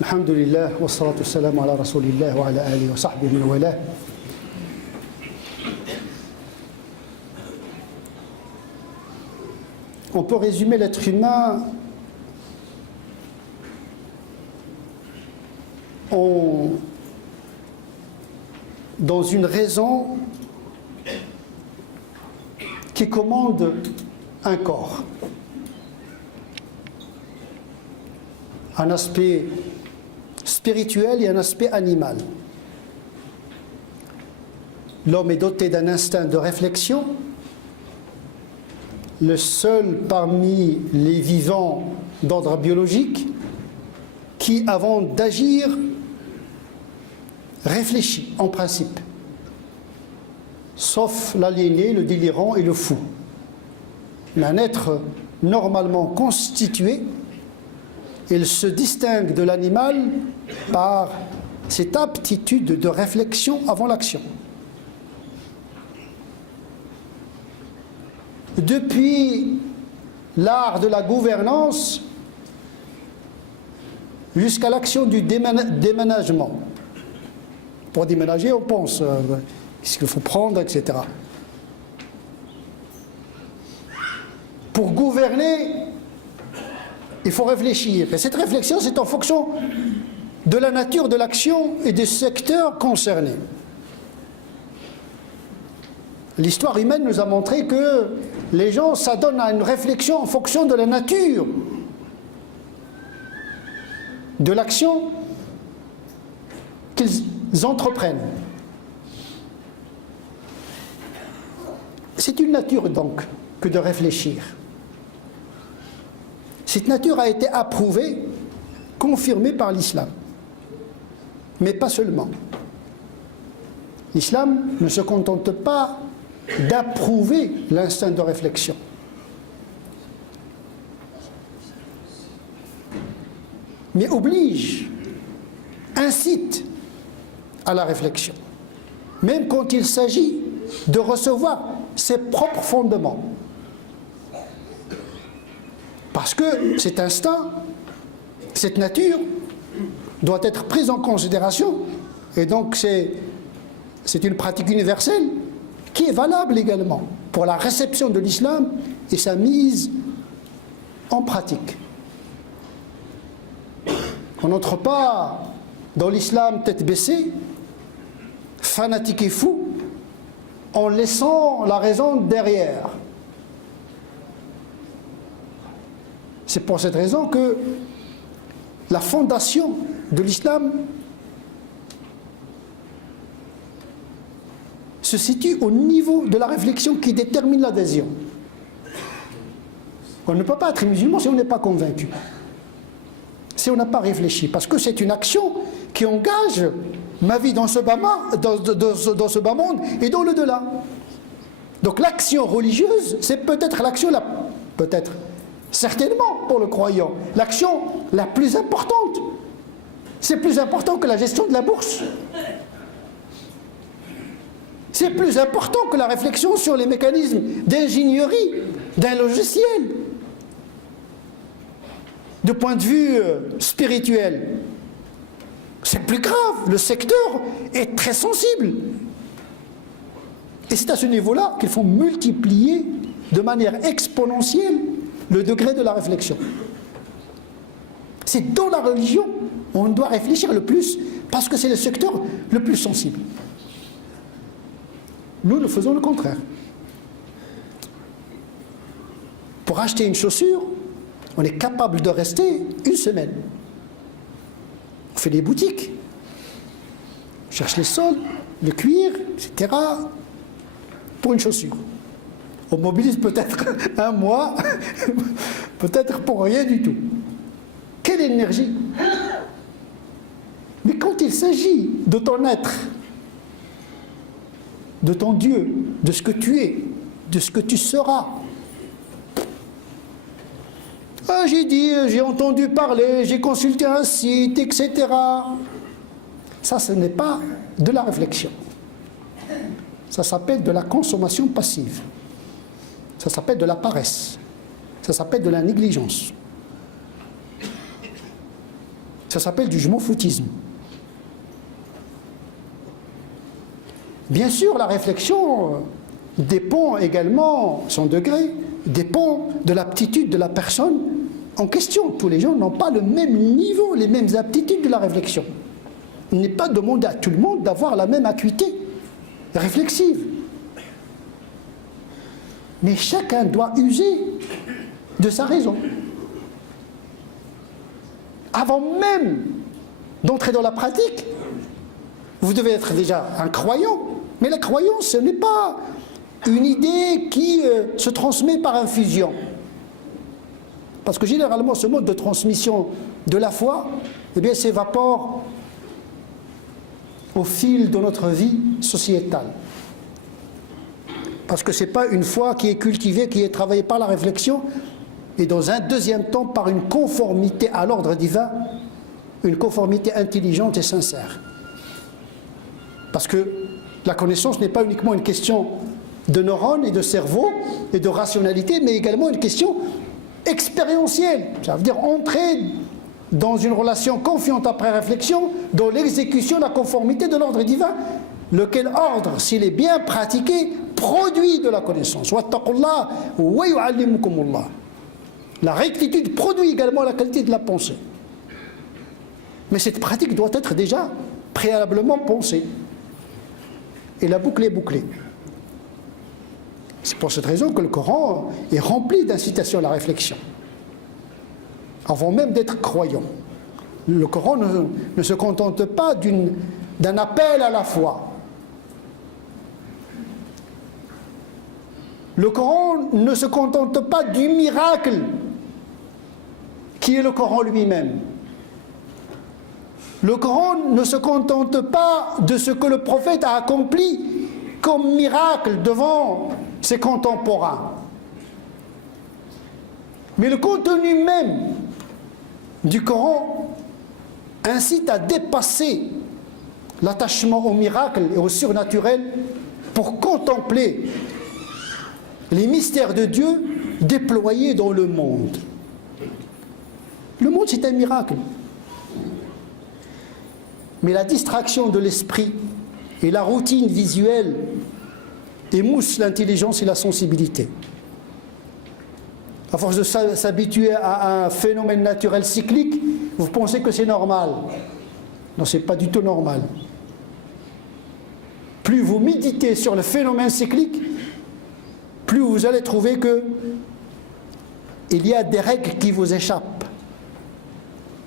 Alhamdulillah, wa salatu salam ala rasulillah wa ala alihi wa sahbihi wa wala. On peut résumer l'être humain dans une raison qui commande un corps. Un aspect spirituel et un aspect animal. L'homme est doté d'un instinct de réflexion, le seul parmi les vivants d'ordre biologique qui, avant d'agir, réfléchit en principe, sauf l'aliéné, le délirant et le fou. Mais un être normalement constitué, il se distingue de l'animal par cette aptitude de réflexion avant l'action. Depuis l'art de la gouvernance jusqu'à l'action du déménagement. Pour déménager, on pense ce qu'il faut prendre, etc. Pour gouverner, il faut réfléchir. Et cette réflexion, c'est en fonction de la nature de l'action et des secteurs concernés. L'histoire humaine nous a montré que les gens s'adonnent à une réflexion en fonction de la nature de l'action qu'ils entreprennent. C'est une nature donc que de réfléchir. Cette nature a été approuvée, confirmée par l'islam. Mais pas seulement. L'islam ne se contente pas d'approuver l'instinct de réflexion. Mais oblige, incite à la réflexion. Même quand il s'agit de recevoir ses propres fondements. Parce que cet instinct, cette nature, doit être prise en considération. Et donc c'est une pratique universelle qui est valable également pour la réception de l'islam et sa mise en pratique. On n'entre pas dans l'islam tête baissée, fanatique et fou, en laissant la raison derrière. C'est pour cette raison que la fondation de l'islam se situe au niveau de la réflexion qui détermine l'adhésion. On ne peut pas être musulman si on n'est pas convaincu, si on n'a pas réfléchi, parce que c'est une action qui engage ma vie dans ce bas monde et dans l'au-delà. Donc l'action religieuse, c'est peut-être l'action certainement pour le croyant, l'action la plus importante. C'est plus important que la gestion de la bourse. C'est plus important que la réflexion sur les mécanismes d'ingénierie d'un logiciel. De point de vue spirituel, c'est plus grave. Le secteur est très sensible. Et c'est à ce niveau-là qu'il faut multiplier de manière exponentielle le degré de la réflexion. C'est dans la religion où on doit réfléchir le plus, parce que c'est le secteur le plus sensible. Nous faisons le contraire. Pour acheter une chaussure, on est capable de rester une semaine. On fait des boutiques, on cherche les sols, le cuir, etc. pour une chaussure. On mobilise peut-être un mois, peut-être pour rien du tout. Quelle énergie! Mais quand il s'agit de ton être, de ton Dieu, de ce que tu es, de ce que tu seras. Ah, j'ai entendu parler, j'ai consulté un site, etc. Ça, ce n'est pas de la réflexion. Ça s'appelle de la consommation passive. Ça s'appelle de la paresse. Ça s'appelle de la négligence. Ça s'appelle du jumeau-foutisme. Bien sûr, la réflexion dépend également, son degré, dépend de l'aptitude de la personne en question. Tous les gens n'ont pas le même niveau, les mêmes aptitudes de la réflexion. Il n'est pas demandé à tout le monde d'avoir la même acuité réflexive. Mais chacun doit user de sa raison. Avant même d'entrer dans la pratique, vous devez être déjà un croyant. Mais la croyance, ce n'est pas une idée qui se transmet par infusion. Parce que généralement, ce mode de transmission de la foi, eh bien, s'évapore au fil de notre vie sociétale. Parce que ce n'est pas une foi qui est cultivée, qui est travaillée par la réflexion, et dans un deuxième temps par une conformité à l'ordre divin, une conformité intelligente et sincère. Parce que la connaissance n'est pas uniquement une question de neurones et de cerveau et de rationalité, mais également une question expérientielle. Ça veut dire entrer dans une relation confiante après réflexion, dans l'exécution, la conformité de l'ordre divin, lequel ordre, s'il est bien pratiqué, produit de la connaissance. Wattaqullah wa yu'allimukumullah. La rectitude produit également la qualité de la pensée. Mais cette pratique doit être déjà préalablement pensée. Et la boucle est bouclée. C'est pour cette raison que le Coran est rempli d'incitations à la réflexion. Avant même d'être croyant. Le Coran ne se contente pas d'un appel à la foi. Le Coran ne se contente pas du miracle qui est le Coran lui-même. Le Coran ne se contente pas de ce que le prophète a accompli comme miracle devant ses contemporains. Mais le contenu même du Coran incite à dépasser l'attachement au miracle et au surnaturel pour contempler les mystères de Dieu déployés dans le monde. Le monde, c'est un miracle. Mais la distraction de l'esprit et la routine visuelle émoussent l'intelligence et la sensibilité. À force de s'habituer à un phénomène naturel cyclique, vous pensez que c'est normal. Non, ce n'est pas du tout normal. Plus vous méditez sur le phénomène cyclique, plus vous allez trouver que il y a des règles qui vous échappent.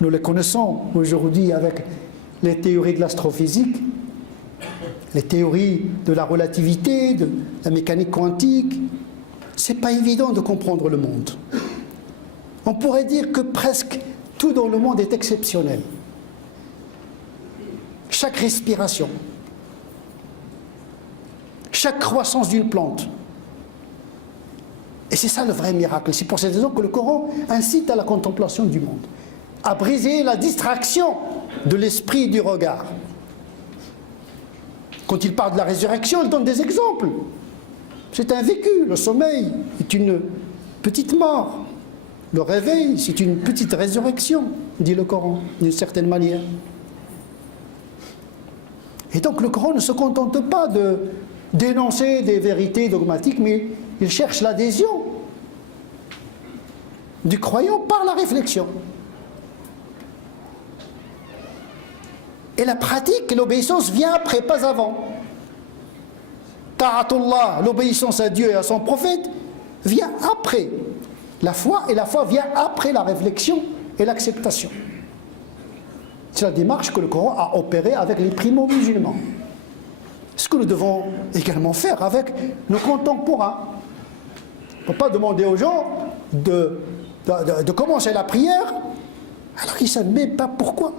Nous les connaissons aujourd'hui avec les théories de l'astrophysique, les théories de la relativité, de la mécanique quantique. C'est pas évident de comprendre le monde. On pourrait dire que presque tout dans le monde est exceptionnel. Chaque respiration, chaque croissance d'une plante. Et c'est ça le vrai miracle. C'est pour cette raison que le Coran incite à la contemplation du monde, à briser la distraction de l'esprit et du regard. Quand il parle de la résurrection, il donne des exemples. C'est un vécu. Le sommeil est une petite mort. Le réveil, c'est une petite résurrection, dit le Coran, d'une certaine manière. Et donc le Coran ne se contente pas de dénoncer des vérités dogmatiques, mais il cherche l'adhésion du croyant par la réflexion. Et la pratique et l'obéissance vient après, pas avant. Ta'atullah, l'obéissance à Dieu et à son prophète, vient après la foi, et la foi vient après la réflexion et l'acceptation. C'est la démarche que le Coran a opérée avec les primo-musulmans. Ce que nous devons également faire avec nos contemporains. On ne peut pas demander aux gens de commencer la prière alors qu'ils ne savent même pas pourquoi.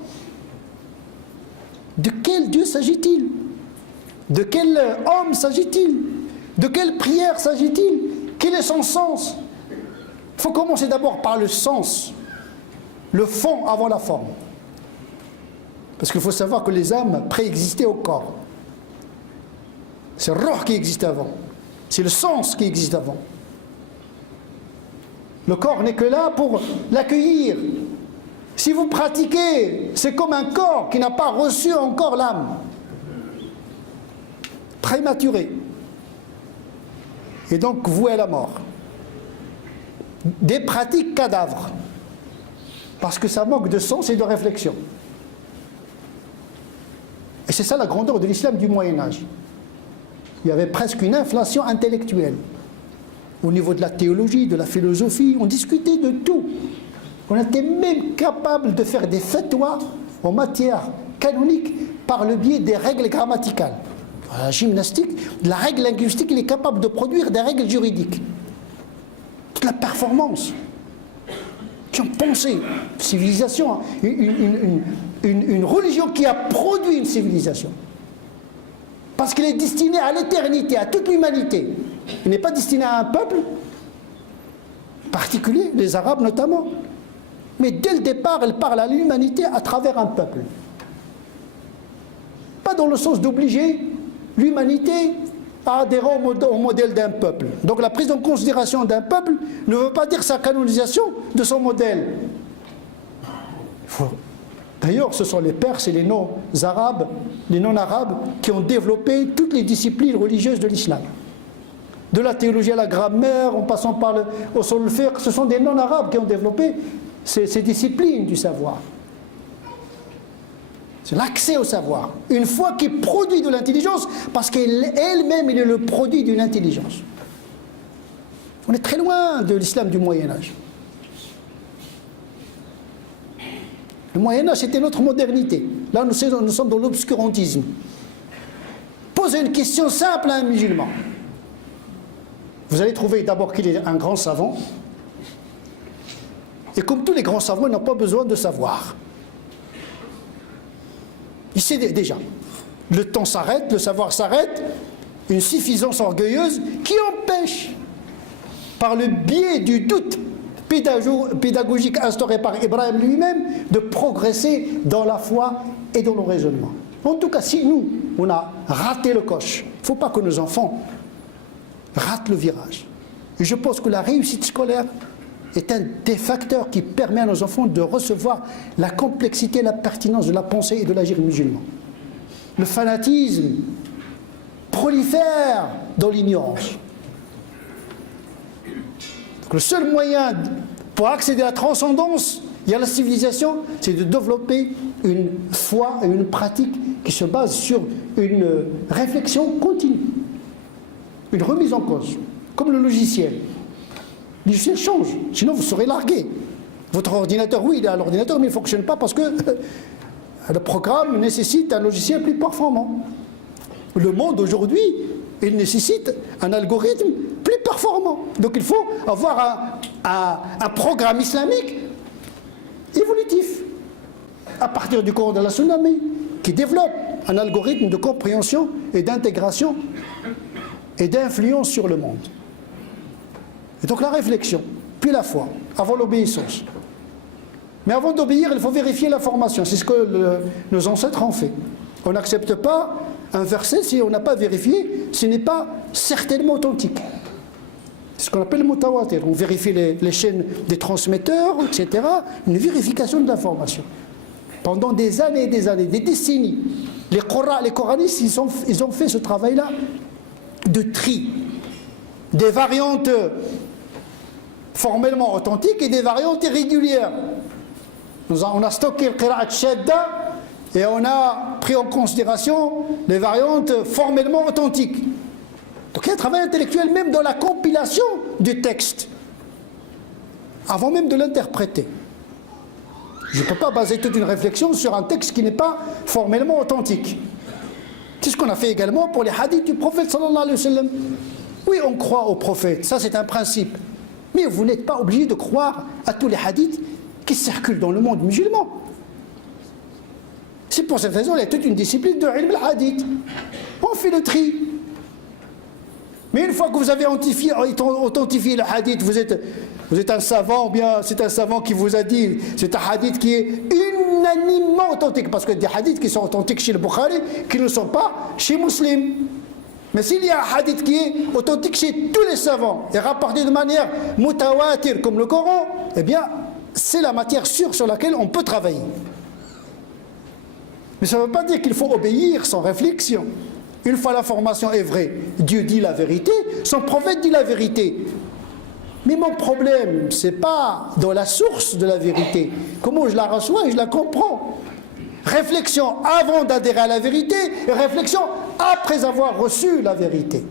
De quel Dieu s'agit-il? De quel homme s'agit-il? De quelle prière s'agit-il? Quel est son sens? Il faut commencer d'abord par le sens, le fond avant la forme. Parce qu'il faut savoir que les âmes préexistaient au corps. C'est le ruh qui existe avant. C'est le sens qui existe avant. Le corps n'est que là pour l'accueillir. Si vous pratiquez, c'est comme un corps qui n'a pas reçu encore l'âme. Prématuré. Et donc voué à la mort. Des pratiques cadavres. Parce que ça manque de sens et de réflexion. Et c'est ça la grandeur de l'islam du Moyen-Âge. Il y avait presque une inflation intellectuelle. Au niveau de la théologie, de la philosophie, on discutait de tout. On était même capable de faire des fatwas en matière canonique par le biais des règles grammaticales. La gymnastique, la règle linguistique, il est capable de produire des règles juridiques. Toute la performance. Qui ont pensé, civilisation, hein, une religion qui a produit une civilisation. Parce qu'elle est destinée à l'éternité, à toute l'humanité. Elle n'est pas destinée à un peuple particulier, les Arabes notamment. Mais dès le départ, elle parle à l'humanité à travers un peuple. Pas dans le sens d'obliger l'humanité à adhérer au modèle d'un peuple. Donc la prise en considération d'un peuple ne veut pas dire sa canonisation de son modèle. D'ailleurs, ce sont les Perses et les non-arabes qui ont développé toutes les disciplines religieuses de l'islam. De la théologie à la grammaire, en passant par le usul al-fiqh, ce sont des non-arabes qui ont développé ces disciplines du savoir. C'est l'accès au savoir. Une foi qui produit de l'intelligence, parce qu'elle-même, elle est le produit d'une intelligence. On est très loin de l'islam du Moyen-Âge. Le Moyen-Âge, c'était notre modernité. Là, nous sommes dans l'obscurantisme. Posez une question simple à un musulman. Vous allez trouver d'abord qu'il est un grand savant. Et comme tous les grands savants, ils n'ont pas besoin de savoir. Il sait déjà. Le temps s'arrête, le savoir s'arrête. Une suffisance orgueilleuse qui empêche, par le biais du doute pédagogique instauré par Ibrahim lui-même, de progresser dans la foi et dans le raisonnement. En tout cas, si nous, on a raté le coche, il ne faut pas que nos enfants ratent le virage. Et je pense que la réussite scolaire est un des facteurs qui permet à nos enfants de recevoir la complexité et la pertinence de la pensée et de l'agir musulman. Le fanatisme prolifère dans l'ignorance. Le seul moyen pour accéder à la transcendance et à la civilisation, c'est de développer une foi et une pratique qui se base sur une réflexion continue, une remise en cause, comme le logiciel. Le logiciel change, sinon vous serez largué. Votre ordinateur, oui, il est à l'ordinateur, mais il ne fonctionne pas parce que le programme nécessite un logiciel plus performant. Le monde aujourd'hui, il nécessite un algorithme plus performant. Donc il faut avoir un programme islamique évolutif, à partir du Coran de la Sunna, qui développe un algorithme de compréhension et d'intégration et d'influence sur le monde. Et donc la réflexion, puis la foi, avant l'obéissance. Mais avant d'obéir, il faut vérifier l'information. C'est ce que nos ancêtres ont fait. On n'accepte pas un verset si on n'a pas vérifié, ce n'est pas certainement authentique. C'est ce qu'on appelle le mutawatir. On vérifie les chaînes des transmetteurs, etc. Une vérification de l'information. Pendant des années et des années, des décennies, les coranistes, ils ont fait ce travail-là de tri. Des variantes formellement authentiques et des variantes irrégulières. On a stocké le qira'at shadda et on a pris en considération les variantes formellement authentiques. Donc il y a un travail intellectuel même dans la compilation du texte, avant même de l'interpréter. Je ne peux pas baser toute une réflexion sur un texte qui n'est pas formellement authentique. C'est ce qu'on a fait également pour les hadiths du prophète sallallahu alayhi wa sallam. Oui, on croit au prophète, ça c'est un principe. Mais vous n'êtes pas obligé de croire à tous les hadiths qui circulent dans le monde musulman. C'est pour cette raison qu'il y a toute une discipline de ilm al-hadith. On fait le tri. Mais une fois que vous avez authentifié le hadith, vous êtes un savant, ou bien c'est un savant qui vous a dit, c'est un hadith qui est unanimement authentique, parce qu'il y a des hadiths qui sont authentiques chez le Bukhari, qui ne sont pas chez Muslim. Mais s'il y a un hadith qui est authentique chez tous les savants, et rapporté de manière mutawatir comme le Coran, eh bien, c'est la matière sûre sur laquelle on peut travailler. Mais ça ne veut pas dire qu'il faut obéir sans réflexion. Une fois l'information est vraie, Dieu dit la vérité, son prophète dit la vérité. Mais mon problème, ce n'est pas dans la source de la vérité, comment je la reçois et je la comprends. Réflexion avant d'adhérer à la vérité, et réflexion après avoir reçu la vérité.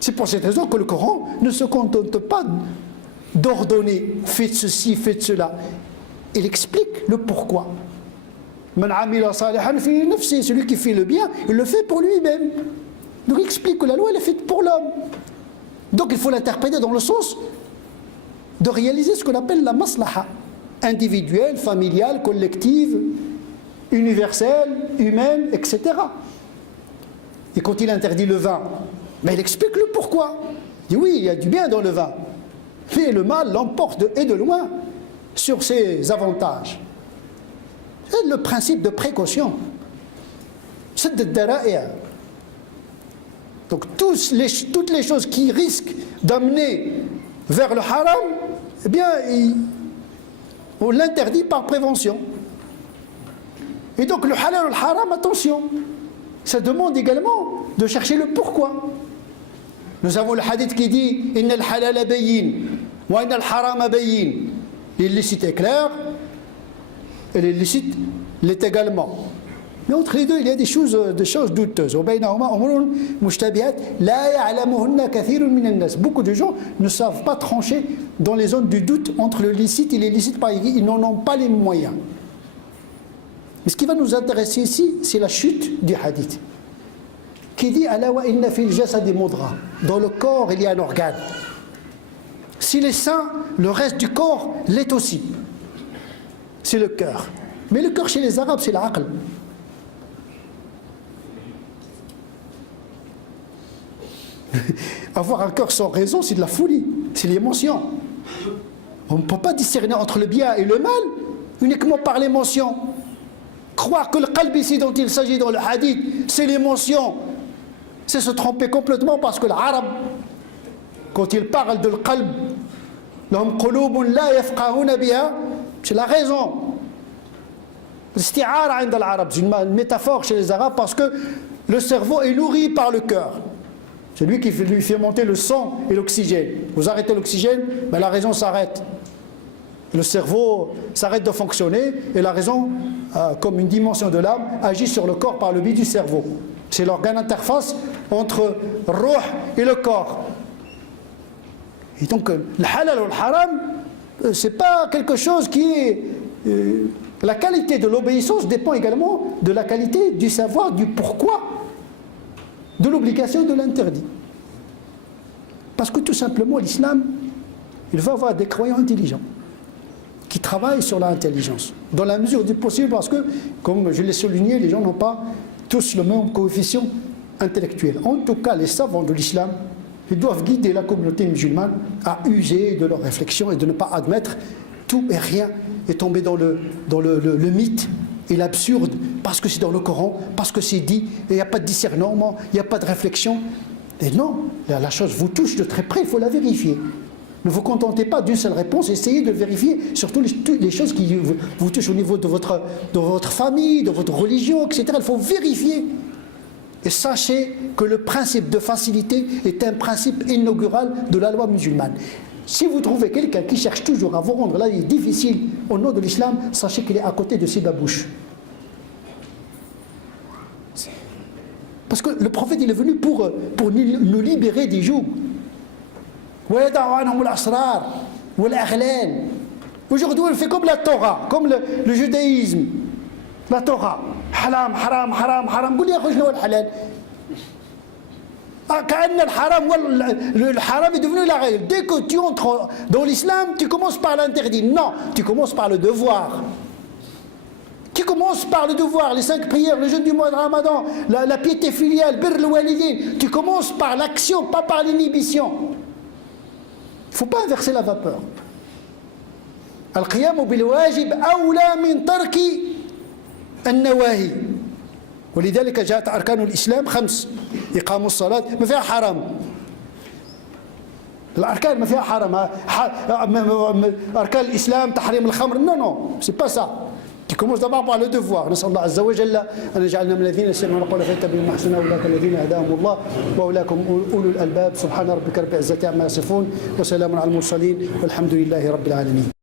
C'est pour cette raison que le Coran ne se contente pas d'ordonner « faites ceci, faites cela ». Il explique le pourquoi. Man amila salihan fi nafsi, celui qui fait le bien, il le fait pour lui-même. Donc il explique que la loi elle est faite pour l'homme. Donc il faut l'interpréter dans le sens de réaliser ce qu'on appelle la maslaha, individuelle, familiale, collective, universelle, humaine, etc. Et quand il interdit le vin, mais il explique le pourquoi. Il dit oui, il y a du bien dans le vin, mais le mal l'emporte et de loin sur ses avantages. C'est le principe de précaution. C'est de dara'a. Donc toutes les choses qui risquent d'amener vers le haram, eh bien, on l'interdit par prévention. Et donc le halal et le haram, attention, ça demande également de chercher le pourquoi. Nous avons le hadith qui dit « Inna al-halal bayyin, wa inna al-haram bayyin ». L'illicite est clair, et l'illicite l'est également. Mais entre les deux, il y a des choses douteuses. Beaucoup de gens ne savent pas trancher dans les zones du doute entre le licite et l'illicite, parce qu'ils n'en ont pas les moyens. Mais ce qui va nous intéresser ici, c'est la chute du hadith, qui dit dans le corps, il y a un organe. S'il est sain, le reste du corps l'est aussi. C'est le cœur. Mais le cœur chez les Arabes, c'est l'aql. Avoir un cœur sans raison, c'est de la folie, c'est l'émotion. On ne peut pas discerner entre le bien et le mal uniquement par l'émotion. Croire que le qalb ici dont il s'agit dans le hadith, c'est l'émotion, c'est se tromper complètement, parce que l'arabe, quand il parle de qalb, c'est la raison. C'est une métaphore chez les Arabes, parce que le cerveau est nourri par le cœur. C'est lui qui lui fait monter le sang et l'oxygène. Vous arrêtez l'oxygène, ben la raison s'arrête. Le cerveau s'arrête de fonctionner et la raison, comme une dimension de l'âme, agit sur le corps par le biais du cerveau. C'est l'organe interface entre ruh et le corps. Et donc, le halal ou le haram, c'est pas quelque chose qui est... la qualité de l'obéissance dépend également de la qualité du savoir, du pourquoi, de l'obligation de l'interdit. Parce que tout simplement, l'islam, il va avoir des croyants intelligents qui travaillent sur l'intelligence, dans la mesure du possible, parce que, comme je l'ai souligné, les gens n'ont pas tous le même coefficient intellectuel. En tout cas, les savants de l'islam, ils doivent guider la communauté musulmane à user de leur réflexion et de ne pas admettre tout et rien et tomber dans le mythe et l'absurde, parce que c'est dans le Coran, parce que c'est dit, et il n'y a pas de discernement, il n'y a pas de réflexion. Et non, la chose vous touche de très près, il faut la vérifier. Ne vous contentez pas d'une seule réponse, essayez de vérifier surtout les choses qui vous touchent au niveau de votre famille, de votre religion, etc. Il faut vérifier. Et sachez que le principe de facilité est un principe inaugural de la loi musulmane. Si vous trouvez quelqu'un qui cherche toujours à vous rendre la vie difficile au nom de l'islam, sachez qu'il est à côté de ses babouches. Parce que le prophète il est venu pour nous libérer des jougs. Aujourd'hui on fait comme la Torah, comme le judaïsme. La Torah, haram, haram, haram, haram. قول يا أخي شنو الحلال؟ كأن le haram est devenu la règle. Dès que tu entres dans l'islam, tu commences par l'interdit. Non, tu commences par le devoir. Tu commences par le devoir, les 5 prières, le jeûne du mois de Ramadan, la piété filiale, birr al-walidin. Tu commences par l'action, pas par l'inhibition. Il ne faut pas inverser la vapeur. Al-qiyam bil-wajib awla min tarki النواهي ولذلك جاءت أركان الإسلام 5 إقام الصلاة ما فيها حرام الأركان ما فيها حرام. أركان الإسلام تحريم الخمر، نو نو سي با سا. qui commence d'abord par le devoir. نسأل الله عز وجل أن يجعلنا من الذين يستمعون القول فيتبعون أحسنه، أولئك الذين هداهم الله وأولئك أولو الألباب. سبحان ربك رب العزة عما يصفون وسلام على المرسلين والحمد لله رب العالمين.